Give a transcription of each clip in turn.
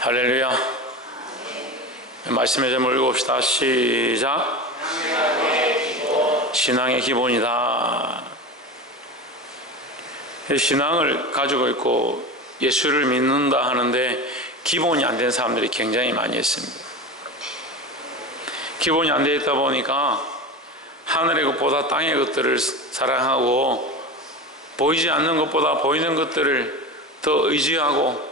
할렐루야. 말씀의 제목을 읽읍시다. 시작. 신앙의 기본이다. 신앙을 가지고 있고 예수를 믿는다 하는데 기본이 안 된 사람들이 굉장히 많이 있습니다. 기본이 안 되어 있다 보니까 하늘의 것보다 땅의 것들을 사랑하고 보이지 않는 것보다 보이는 것들을 더 의지하고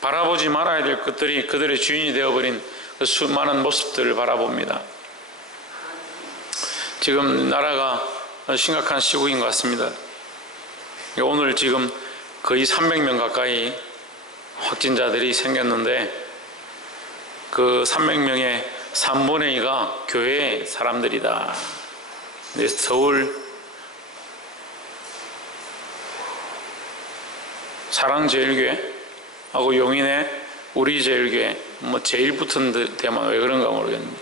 바라보지 말아야 될 것들이 그들의 주인이 되어버린 그 수많은 모습들을 바라봅니다. 지금 나라가 심각한 시국인 것 같습니다. 오늘 지금 거의 300명 가까이 확진자들이 생겼는데 그 300명의 3분의 2가 교회 사람들이다. 근데 서울 사랑제일교회하고 용인의 우리제일교회 제일 붙은 데만 왜 그런가 모르겠는데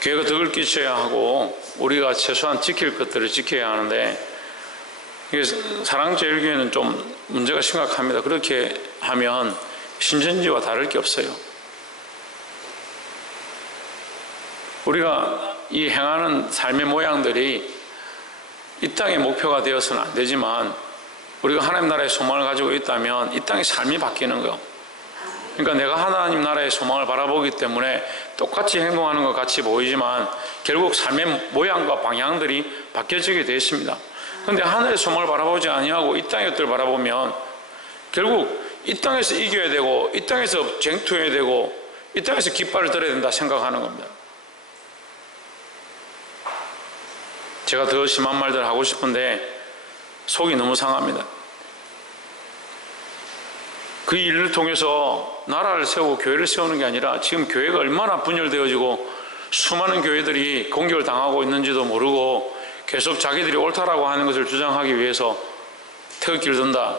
교회가 덕을 끼쳐야 하고 우리가 최소한 지킬 것들을 지켜야 하는데 이게 사랑제일교회는 좀 문제가 심각합니다. 그렇게 하면 신천지와 다를 게 없어요. 우리가 이 행하는 삶의 모양들이 이 땅의 목표가 되어서는 안 되지만 우리가 하나님 나라의 소망을 가지고 있다면 이 땅의 삶이 바뀌는 거예요. 그러니까 내가 하나님 나라의 소망을 바라보기 때문에 똑같이 행동하는 것 같이 보이지만 결국 삶의 모양과 방향들이 바뀌어지게 되어 있습니다. 그런데 하늘의 소망을 바라보지 아니하고 이 땅의 것들을 바라보면 결국 이 땅에서 이겨야 되고 이 땅에서 쟁투해야 되고 이 땅에서 깃발을 들어야 된다 생각하는 겁니다. 제가 더 심한 말들 하고 싶은데 속이 너무 상합니다. 그 일을 통해서 나라를 세우고 교회를 세우는 게 아니라 지금 교회가 얼마나 분열되어지고 수많은 교회들이 공격을 당하고 있는지도 모르고 계속 자기들이 옳다라고 하는 것을 주장하기 위해서 태극기를 든다.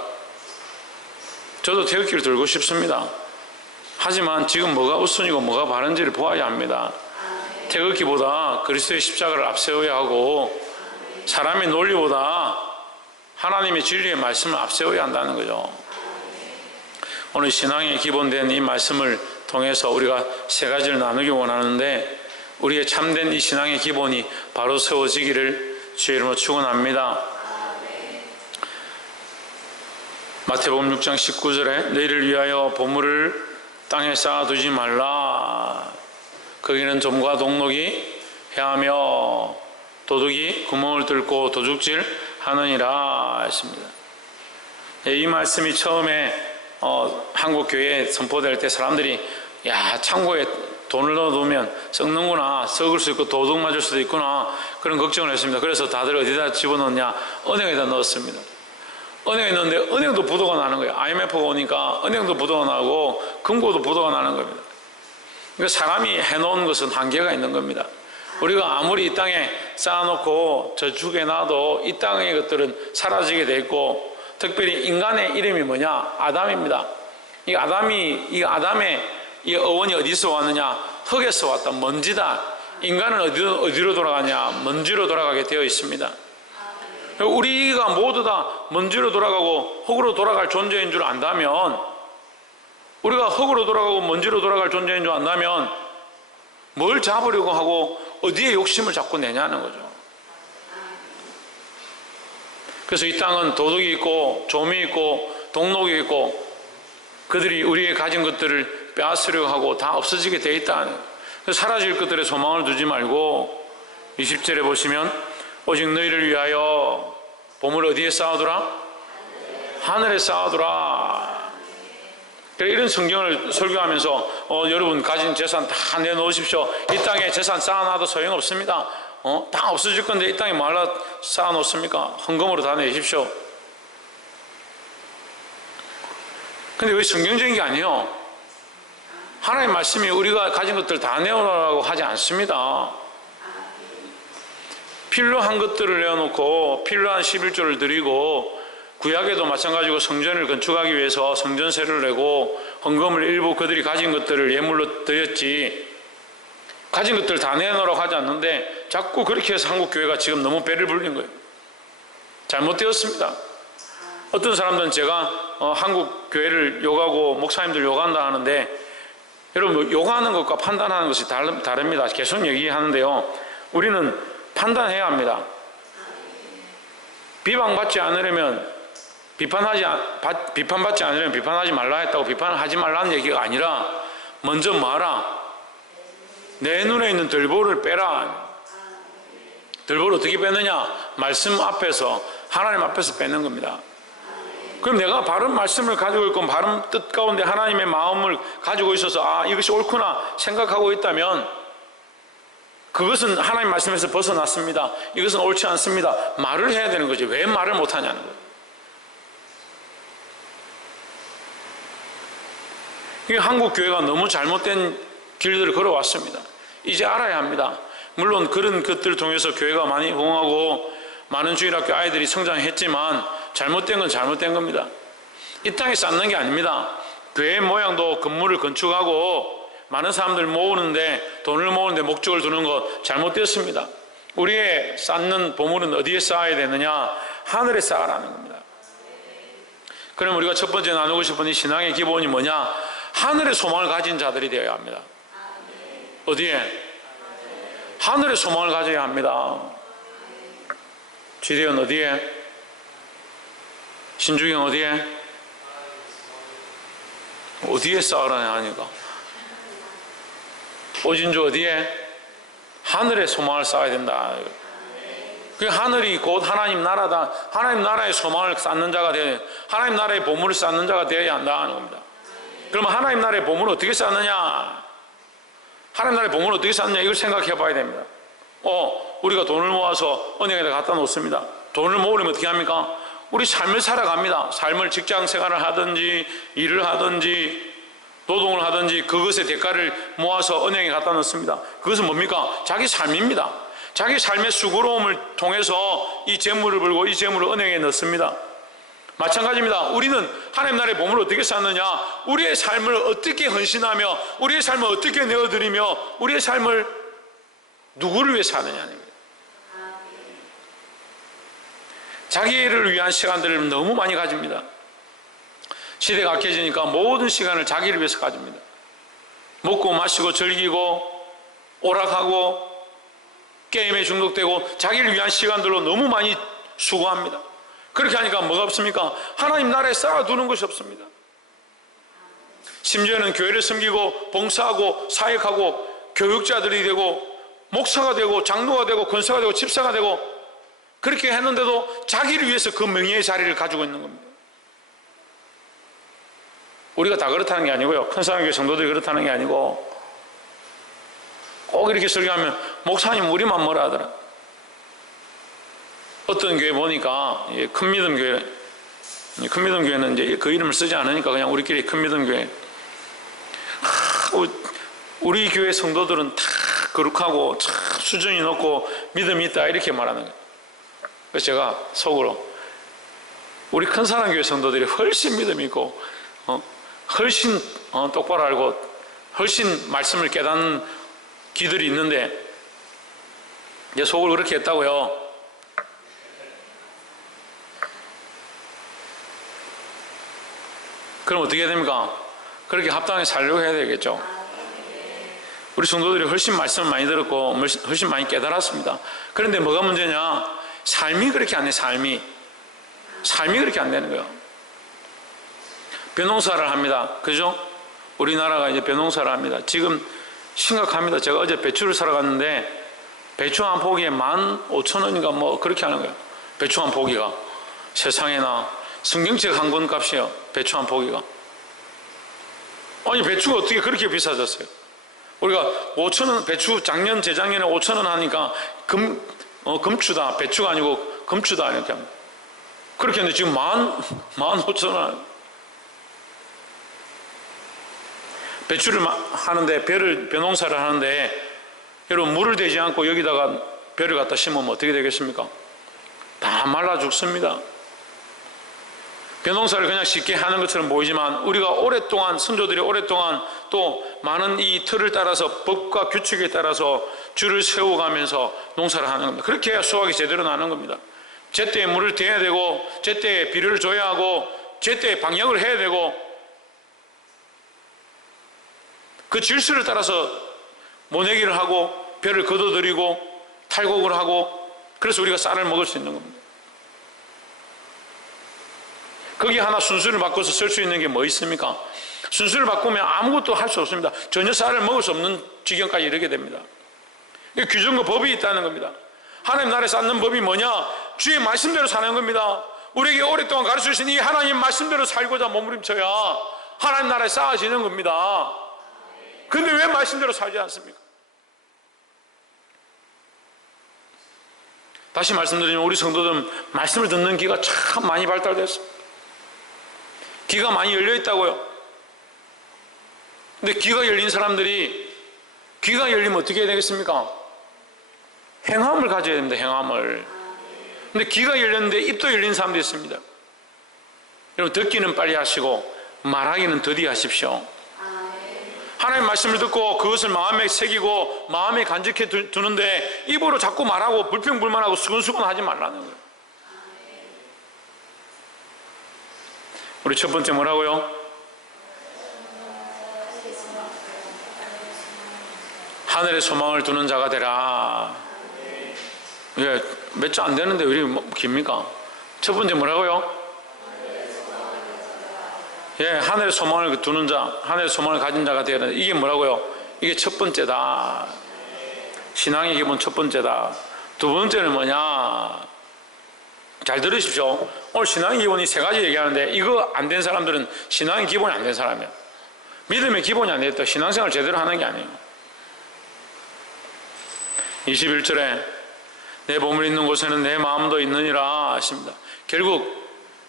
저도 태극기를 들고 싶습니다. 하지만 지금 뭐가 우선이고 뭐가 바른지를 보아야 합니다. 태극기보다 그리스도의 십자가를 앞세워야 하고 사람의 논리보다 하나님의 진리의 말씀을 앞세워야 한다는 거죠. 오늘 신앙에 기본된 이 말씀을 통해서 우리가 세 가지를 나누기 원하는데 우리의 참된 이 신앙의 기본이 바로 세워지기를 주의 이름으로 축원합니다. 마태복음 6장 19절에 너희를 위하여 보물을 땅에 쌓아두지 말라. 거기는 좀과 동록이 해하며 도둑이 구멍을 뚫고 도둑질 하느니라 했습니다. 이 말씀이 처음에 한국 교회에 선포될 때 사람들이 야 창고에 돈을 넣어두면 썩는구나, 썩을 수 있고 도둑 맞을 수도 있구나 그런 걱정을 했습니다. 그래서 다들 어디다 집어넣냐? 은행에다 넣었습니다. 은행에 넣었는데 은행도 부도가 나는 거예요. IMF가 오니까 은행도 부도가 나고 금고도 부도가 나는 겁니다. 그러니까 사람이 해놓은 것은 한계가 있는 겁니다. 우리가 아무리 이 땅에 쌓아놓고 저축해 놔도 이 땅의 것들은 사라지게 돼 있고 특별히 인간의 이름이 뭐냐? 아담입니다. 이 아담의 이 어원이 어디서 왔느냐? 흙에서 왔다. 먼지다. 인간은 어디로 돌아가냐? 먼지로 돌아가게 되어 있습니다. 우리가 모두 다 먼지로 돌아가고 흙으로 돌아갈 존재인 줄 안다면 우리가 흙으로 돌아가고 먼지로 돌아갈 존재인 줄 안다면 뭘 잡으려고 하고 어디에 욕심을 자꾸 내냐는 거죠. 그래서 이 땅은 도둑이 있고 좀이 있고 동록이 있고 그들이 우리의 가진 것들을 빼앗으려고 하고 다 없어지게 돼 있다는 거예요. 그래서 사라질 것들에 소망을 두지 말고 20절에 보시면 오직 너희를 위하여 보물을 어디에 쌓아두라? 하늘에 쌓아두라. 이런 성경을 설교하면서 여러분 가진 재산 다 내놓으십시오. 이 땅에 재산 쌓아놔도 소용없습니다. 다 없어질 건데 이 땅에 말라 쌓아놓습니까? 헌금으로 다 내십시오. 근데 왜 성경적인 게 아니에요? 하나님의 말씀이 우리가 가진 것들 다 내놓으라고 하지 않습니다. 필요한 것들을 내어놓고 필요한 11조를 드리고 구약에도 마찬가지고 성전을 건축하기 위해서 성전세를 내고 헌금을 일부 그들이 가진 것들을 예물로 드렸지 가진 것들 다 내놓으라고 하지 않는데 자꾸 그렇게 해서 한국 교회가 지금 너무 배를 불린 거예요. 잘못되었습니다. 어떤 사람들은 제가 한국 교회를 욕하고 목사님들 욕한다 하는데, 여러분 욕하는 것과 판단하는 것이 다릅니다. 계속 얘기하는데요, 우리는 판단해야 합니다. 비판받지 않으려면 비판받지 않으려면 비판하지 말라 했다고 비판을 하지 말라는 얘기가 아니라, 먼저 뭐하라? 내 눈에 있는 들보를 빼라. 들보를 어떻게 빼느냐? 말씀 앞에서, 하나님 앞에서 빼는 겁니다. 그럼 내가 바른 말씀을 가지고 있고 바른 뜻 가운데 하나님의 마음을 가지고 있어서 이것이 옳구나 생각하고 있다면, 그것은 하나님 말씀에서 벗어났습니다, 이것은 옳지 않습니다, 말을 해야 되는 거지. 왜 말을 못하냐는 거예요. 이게 한국 교회가 너무 잘못된 길들을 걸어왔습니다. 이제 알아야 합니다. 물론 그런 것들을 통해서 교회가 많이 부흥하고 많은 주일학교 아이들이 성장했지만, 잘못된 건 잘못된 겁니다. 이 땅에 쌓는 게 아닙니다. 교회 모양도 건물을 건축하고 많은 사람들 모으는데, 돈을 모으는데 목적을 두는 것 잘못되었습니다. 우리의 쌓는 보물은 어디에 쌓아야 되느냐? 하늘에 쌓아라는 겁니다. 그럼 우리가 첫 번째 나누고 싶은 이 신앙의 기본이 뭐냐? 하늘의 소망을 가진 자들이 되어야 합니다. 어디에? 하늘의 소망을 가져야 합니다. 지대현 어디에? 신주경 어디에? 어디에 쌓으라냐 하니까, 오진주 어디에? 하늘의 소망을 쌓아야 된다. 그 하늘이 곧 하나님 나라다. 하나님 나라의 소망을 쌓는 자가 되어야, 하나님 나라의 보물을 쌓는 자가 되어야 한다는 겁니다. 그러면 하나님 나라의 보물을 어떻게 쌓느냐? 하나님 나라의 보물을 어떻게 쌓느냐? 이걸 생각해 봐야 됩니다. 우리가 돈을 모아서 은행에다 갖다 놓습니다. 돈을 모으려면 어떻게 합니까? 우리 삶을 살아갑니다. 삶을, 직장 생활을 하든지 일을 하든지 노동을 하든지 그것의 대가를 모아서 은행에 갖다 넣습니다. 그것은 뭡니까? 자기 삶입니다. 자기 삶의 수고로움을 통해서 이 재물을 벌고 이 재물을 은행에 넣습니다. 마찬가지입니다. 우리는 하나님 나라의 보물을 어떻게 쌓느냐? 우리의 삶을 어떻게 헌신하며, 우리의 삶을 어떻게 내어드리며, 우리의 삶을 누구를 위해 사느냐는 거예요. 자기를 위한 시간들을 너무 많이 가집니다. 시대가 악해지니까 모든 시간을 자기를 위해서 가집니다. 먹고 마시고 즐기고 오락하고 게임에 중독되고 자기를 위한 시간들로 너무 많이 수고합니다. 그렇게 하니까 뭐가 없습니까? 하나님 나라에 쌓아두는 것이 없습니다. 심지어는 교회를 섬기고 봉사하고 사역하고 교육자들이 되고 목사가 되고 장로가 되고 권사가 되고 집사가 되고, 그렇게 했는데도 자기를 위해서 그 명예의 자리를 가지고 있는 겁니다. 우리가 다 그렇다는 게 아니고요, 큰사랑교회 성도들이 그렇다는 게 아니고, 꼭 이렇게 설교하면 목사님 우리만 뭐라 하더라. 어떤 교회 보니까 큰믿음 교회, 큰믿음 교회는 이제 그 이름을 쓰지 않으니까 그냥 우리끼리 큰믿음 교회. 우리 교회 성도들은 다 거룩하고 참 수준이 높고 믿음이 있다 이렇게 말하는 거예요. 그래서 제가 속으로 우리 큰사랑교회 성도들이 훨씬 믿음이 있고 훨씬 똑바로 알고 훨씬 말씀을 깨닫는 기들이 있는데, 내 속으로 그렇게 했다고요. 그럼 어떻게 해야 됩니까? 그렇게 합당하게 살려고 해야 되겠죠. 우리 성도들이 훨씬 말씀을 많이 들었고 훨씬 많이 깨달았습니다. 그런데 뭐가 문제냐? 삶이 그렇게 안 돼. 삶이 그렇게 안 되는 거예요. 벼농사를 합니다. 그죠? 우리나라가 이제 벼농사를 합니다. 지금 심각합니다. 제가 어제 배추를 사러 갔는데 배추 한 포기에 15,000원인가 뭐 그렇게 하는 거예요. 배추 한 포기가. 세상에나 성경책 한 권 값이에요. 배추 한 포기가. 아니 배추가 어떻게 그렇게 비싸졌어요? 우리가 5,000원 배추 작년 재작년에 5,000원 하니까 금추다, 배추가 아니고 금추다 이렇게 합니다. 그렇게 했는데 지금 15,000원. 배추를 하는데 벼농사를 하는데 여러분 물을 대지 않고 여기다가 벼를 갖다 심으면 어떻게 되겠습니까? 다 말라 죽습니다. 벼농사를 그냥 쉽게 하는 것처럼 보이지만 우리가 오랫동안, 선조들이 오랫동안 또 많은 이 틀을 따라서 법과 규칙에 따라서 줄을 세워가면서 농사를 하는 겁니다. 그렇게 해야 수확이 제대로 나는 겁니다. 제때에 물을 대야 되고, 제때에 비료를 줘야 하고, 제때에 방역을 해야 되고, 그 질서를 따라서 모내기를 하고 벼를 걷어들이고 탈곡을 하고, 그래서 우리가 쌀을 먹을 수 있는 겁니다. 거기 하나 순서를 바꿔서 쓸 수 있는 게 뭐 있습니까? 순서를 바꾸면 아무것도 할 수 없습니다. 전혀 쌀을 먹을 수 없는 지경까지 이르게 됩니다. 규정과 법이 있다는 겁니다. 하나님 나라에 쌓는 법이 뭐냐? 주의 말씀대로 사는 겁니다. 우리에게 오랫동안 가르쳐 주신 이 하나님 말씀대로 살고자 몸부림쳐야 하나님 나라에 쌓아지는 겁니다. 그런데 왜 말씀대로 살지 않습니까? 다시 말씀드리면 우리 성도들은 말씀을 듣는 귀가 참 많이 발달됐습니다. 귀가 많이 열려 있다고요. 근데 귀가 열린 사람들이, 귀가 열리면 어떻게 해야 되겠습니까? 행함을 가져야 됩니다. 행함을. 근데 귀가 열렸는데 입도 열린 사람도 있습니다. 여러분, 듣기는 빨리 하시고 말하기는 더디 하십시오. 하나님 말씀을 듣고 그것을 마음에 새기고 마음에 간직해 두는데 입으로 자꾸 말하고 불평불만하고 수근수근 하지 말라는 거예요. 우리 첫 번째 뭐라고요? 하늘의 소망을 두는 자가 되라. 예, 몇 주 안 되는데 왜 이렇게 깁니까? 첫 번째 뭐라고요? 예, 하늘의 소망을 두는 자, 하늘의 소망을 가진 자가 되라. 이게 뭐라고요? 이게 첫 번째다. 신앙의 기본 첫 번째다. 두 번째는 뭐냐? 잘 들으십시오. 오늘 신앙의 기본이 세 가지 얘기하는데 이거 안 된 사람들은 신앙의 기본이 안 된 사람이에요. 믿음의 기본이 안 됐다. 신앙생활 제대로 하는 게 아니에요. 21절에 내 몸을 있는 곳에는 내 마음도 있느니라 하십니다. 결국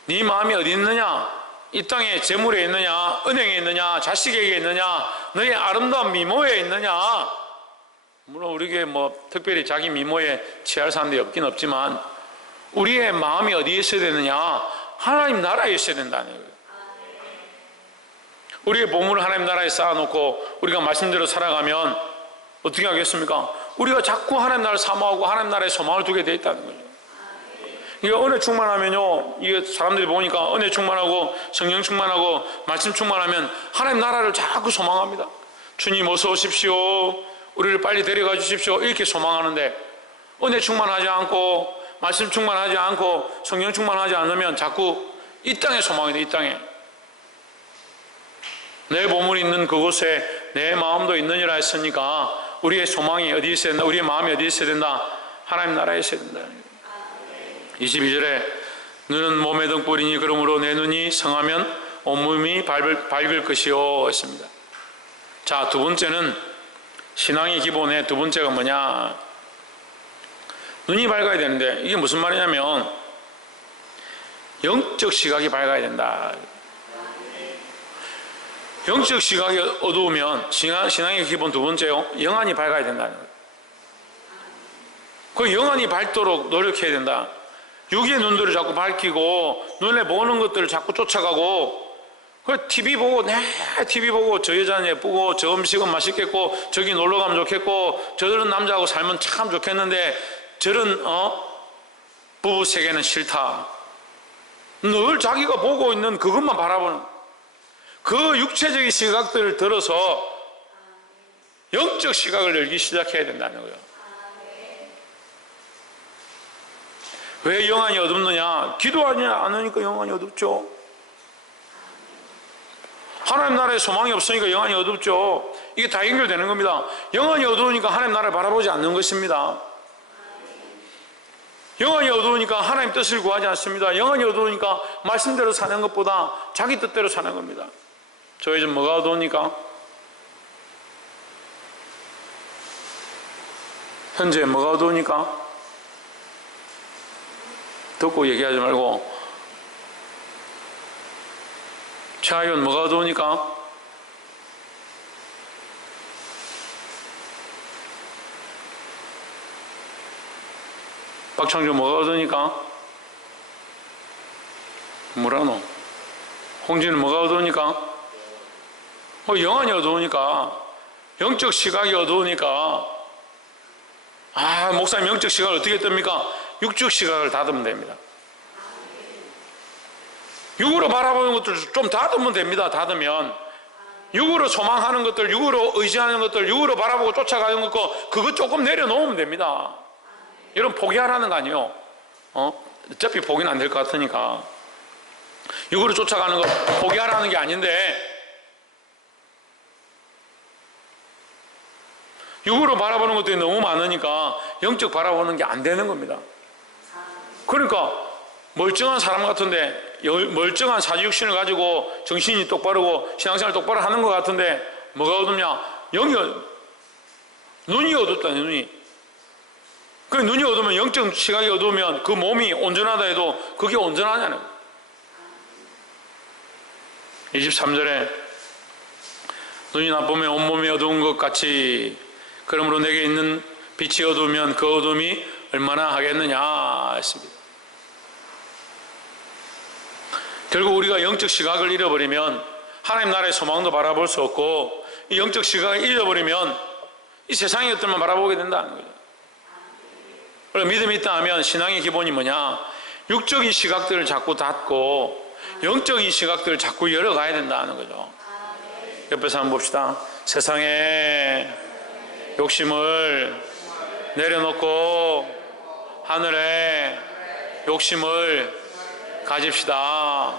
네 마음이 어디 있느냐? 이 땅에 재물에 있느냐? 은행에 있느냐? 자식에게 있느냐? 너의 아름다운 미모에 있느냐? 물론 우리에게 뭐 특별히 자기 미모에 취할 사람들이 없긴 없지만 우리의 마음이 어디에 있어야 되느냐? 하나님 나라에 있어야 된다는 거예요. 우리의 보물을 하나님 나라에 쌓아놓고 우리가 말씀대로 살아가면 어떻게 하겠습니까? 우리가 자꾸 하나님 나라를 사모하고 하나님 나라에 소망을 두게 돼 있다는 거죠. 이게 은혜 충만하면요, 이게 사람들이 보니까 은혜 충만하고 성령 충만하고 말씀 충만하면 하나님 나라를 자꾸 소망합니다. 주님 어서 오십시오. 우리를 빨리 데려가 주십시오. 이렇게 소망하는데 은혜 충만하지 않고 말씀 충만하지 않고 성령 충만하지 않으면 자꾸 이 땅에 소망이 돼. 이 땅에 내 보물이 있는 그곳에 내 마음도 있느니라 했으니까 우리의 소망이 어디 있어야 된다? 우리의 마음이 어디 있어야 된다? 하나님 나라에 있어야 된다. 22절에 눈은 몸의 등불이니 그러므로 내 눈이 성하면 온몸이 밝을 것이요 했습니다. 자, 두 번째는 신앙의 기본의 두 번째가 뭐냐? 눈이 밝아야 되는데 이게 무슨 말이냐면 영적 시각이 밝아야 된다. 영적 시각이 어두우면 신앙의 기본 두 번째요, 영안이 밝아야 된다는 거예요. 그 영안이 밝도록 노력해야 된다. 육의 눈들을 자꾸 밝히고 눈에 보는 것들을 자꾸 쫓아가고 그 TV 보고 TV 보고 저 여자는 예쁘고 저 음식은 맛있겠고 저기 놀러 가면 좋겠고 저런 남자하고 살면 참 좋겠는데 저런 부부 세계는 싫다. 늘 자기가 보고 있는 그것만 바라보는 그 육체적인 시각들을 들어서 영적 시각을 열기 시작해야 된다는 거예요. 왜 영안이 어둡느냐? 기도하지 않으니까 영안이 어둡죠. 하나님 나라에 소망이 없으니까 영안이 어둡죠. 이게 다 연결되는 겁니다. 영안이 어두우니까 하나님 나라를 바라보지 않는 것입니다. 영안이 어두우니까 하나님 뜻을 구하지 않습니다. 영안이 어두우니까 말씀대로 사는 것보다 자기 뜻대로 사는 겁니다. 저 요즘 뭐가 어두우니까? 현재 뭐가 어두우니까? 듣고 얘기하지 말고. 최하연 뭐가 어두우니까? 박창준 뭐가 어두우니까? 뭐라노? 홍진은 뭐가 어두우니까? 영안이 어두우니까, 영적 시각이 어두우니까. 목사님 영적 시각을 어떻게 뜹니까? 육적 시각을 닫으면 됩니다. 육으로 바라보는 것들 좀 닫으면 됩니다. 닫으면 육으로 소망하는 것들, 육으로 의지하는 것들, 육으로 바라보고 쫓아가는 것, 그거 조금 내려놓으면 됩니다. 여러분 포기하라는 거 아니에요. 어차피 포기는 안 될 것 같으니까. 육으로 쫓아가는 거 포기하라는 게 아닌데, 육으로 바라보는 것들이 너무 많으니까 영적 바라보는 게 안 되는 겁니다. 그러니까 멀쩡한 사람 같은데, 멀쩡한 사지육신을 가지고 정신이 똑바르고 신앙생활 똑바로 하는 것 같은데 뭐가 어둡냐? 눈이 어둡다. 눈이. 그 눈이 어두면, 영적 시각이 어두우면 그 몸이 온전하다 해도 그게 온전하냐는. 23절에 눈이 나쁘면 온몸이 어두운 것 같이, 그러므로 내게 있는 빛이 어두우면 그 어둠이 얼마나 하겠느냐 했습니다. 결국 우리가 영적 시각을 잃어버리면 하나님 나라의 소망도 바라볼 수 없고, 이 영적 시각을 잃어버리면 이 세상의 것들만 바라보게 된다는 거죠. 그래서 믿음이 있다 하면 신앙의 기본이 뭐냐? 육적인 시각들을 자꾸 닫고 영적인 시각들을 자꾸 열어가야 된다는 거죠. 옆에서 한번 봅시다. 세상에 욕심을 내려놓고 하늘에 욕심을 가집시다.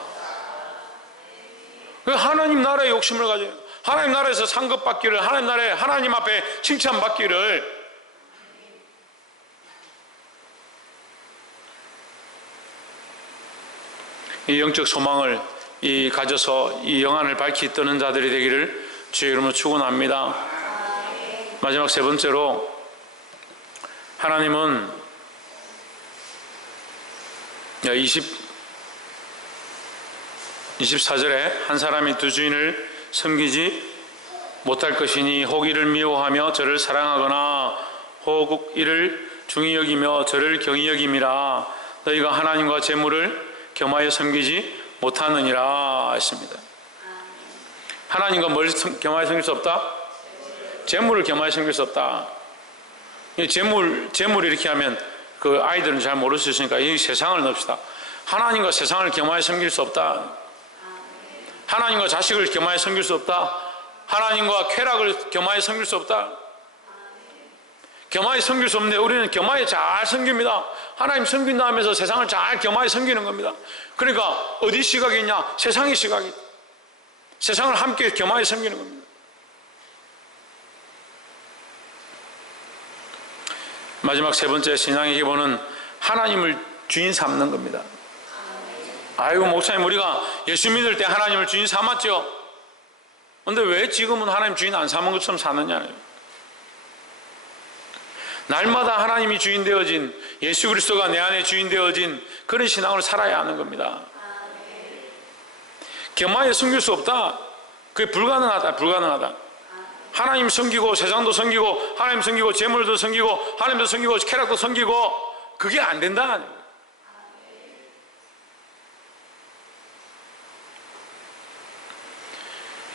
하나님 나라의 욕심을 가져, 하나님 나라에서 상급받기를, 하나님 나라에 하나님 앞에 칭찬받기를, 이 영적 소망을 가져서 이 영안을 밝히 뜨는 자들이 되기를 주의 이름으로 축원합니다. 마지막 세 번째로, 하나님은 24절에 한 사람이 두 주인을 섬기지 못할 것이니 혹 이를 미워하며 저를 사랑하거나 혹 이를 중히 여기며 저를 경히 여김이라. 너희가 하나님과 재물을 겸하여 섬기지 못하느니라 했습니다. 하나님과 뭘 겸하여 섬길 수 없다? 재물을 겸하여 섬길 수 없다. 재물 이렇게 하면 그 아이들은 잘 모를 수 있으니까 이 세상을 넣읍시다. 하나님과 세상을 겸하여 섬길 수 없다. 하나님과 자식을 겸하여 섬길 수 없다. 하나님과 쾌락을 겸하여 섬길 수 없다. 겸하여 섬길 수 없는데 우리는 겸하여 잘 섬깁니다. 하나님 섬긴다 하면서 세상을 잘 겸하여 섬기는 겁니다. 그러니까 어디 시각이 있냐? 세상의 시각이. 세상을 함께 겸하여 섬기는 겁니다. 마지막 세 번째 신앙의 기본은 하나님을 주인 삼는 겁니다. 아이고 목사님, 우리가 예수 믿을 때 하나님을 주인 삼았죠. 그런데 왜 지금은 하나님 주인 안 삼은 것처럼 사느냐? 날마다 하나님이 주인 되어진, 예수 그리스도가 내 안에 주인 되어진 그런 신앙으로 살아야 하는 겁니다. 겸하여 섬길 수 없다. 그게 불가능하다. 불가능하다. 하나님 섬기고 세상도 섬기고 하나님 섬기고 재물도 섬기고 하나님도 섬기고 쾌락도 섬기고 그게 안 된다.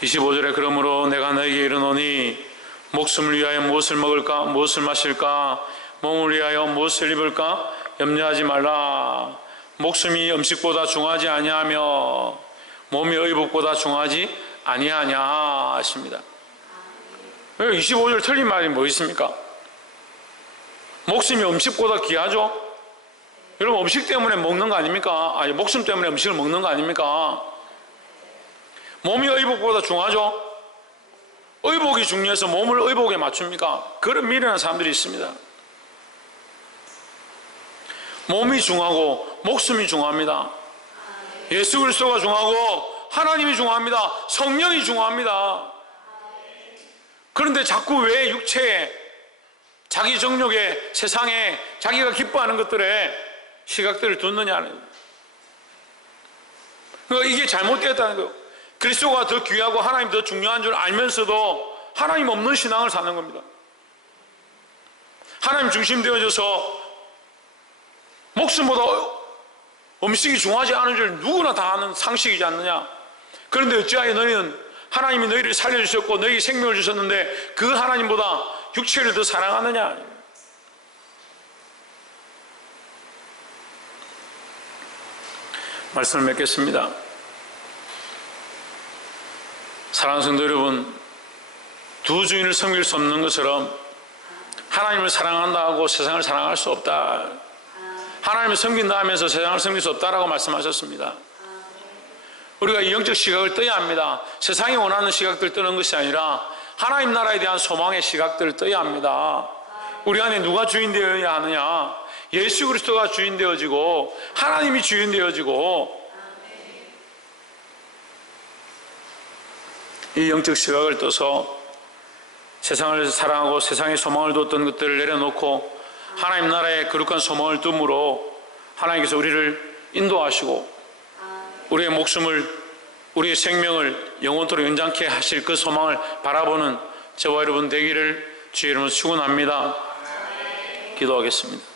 25절에 그러므로 내가 너에게 이르노니 목숨을 위하여 무엇을 먹을까 무엇을 마실까 몸을 위하여 무엇을 입을까 염려하지 말라. 목숨이 음식보다 중하지 아니하며 몸이 의복보다 중하지 아니하냐 하십니다. 25절 틀린 말이 뭐 있습니까? 목숨이 음식보다 귀하죠? 여러분 음식 때문에 먹는 거 아닙니까? 아니 목숨 때문에 음식을 먹는 거 아닙니까? 몸이 의복보다 중하죠? 의복이 중요해서 몸을 의복에 맞춥니까? 그런 미련한 사람들이 있습니다. 몸이 중하고 목숨이 중합니다. 예수 그리스도가 중하고 하나님이 중합니다. 성령이 중합니다. 그런데 자꾸 왜 육체에 자기 정욕에 세상에 자기가 기뻐하는 것들에 시각들을 뒀느냐는, 그러니까 이게 잘못되었다는 거예요. 그리스도가 더 귀하고 하나님 더 중요한 줄 알면서도 하나님 없는 신앙을 사는 겁니다. 하나님 중심 되어져서 목숨보다 음식이 중요하지 않은 줄 누구나 다 아는 상식이지 않느냐. 그런데 어찌하여 너희는 하나님이 너희를 살려주셨고 너희에게 생명을 주셨는데 그 하나님보다 육체를 더 사랑하느냐. 말씀을 맺겠습니다. 사랑하는 성도 여러분, 두 주인을 섬길 수 없는 것처럼 하나님을 사랑한다 하고 세상을 사랑할 수 없다, 하나님을 섬긴다 하면서 세상을 섬길 수 없다라고 말씀하셨습니다. 우리가 이 영적 시각을 떠야 합니다. 세상이 원하는 시각들 뜨는 것이 아니라 하나님 나라에 대한 소망의 시각들을 떠야 합니다. 우리 안에 누가 주인 되어야 하느냐? 예수 그리스도가 주인 되어지고 하나님이 주인 되어지고, 이 영적 시각을 떠서 세상을 사랑하고 세상의 소망을 뒀던 것들을 내려놓고 하나님 나라의 거룩한 소망을 둠으로 하나님께서 우리를 인도하시고 우리의 목숨을, 우리의 생명을 영원토록 연장케 하실 그 소망을 바라보는 저와 여러분 되기를 주의 이름으로 축원합니다. 기도하겠습니다.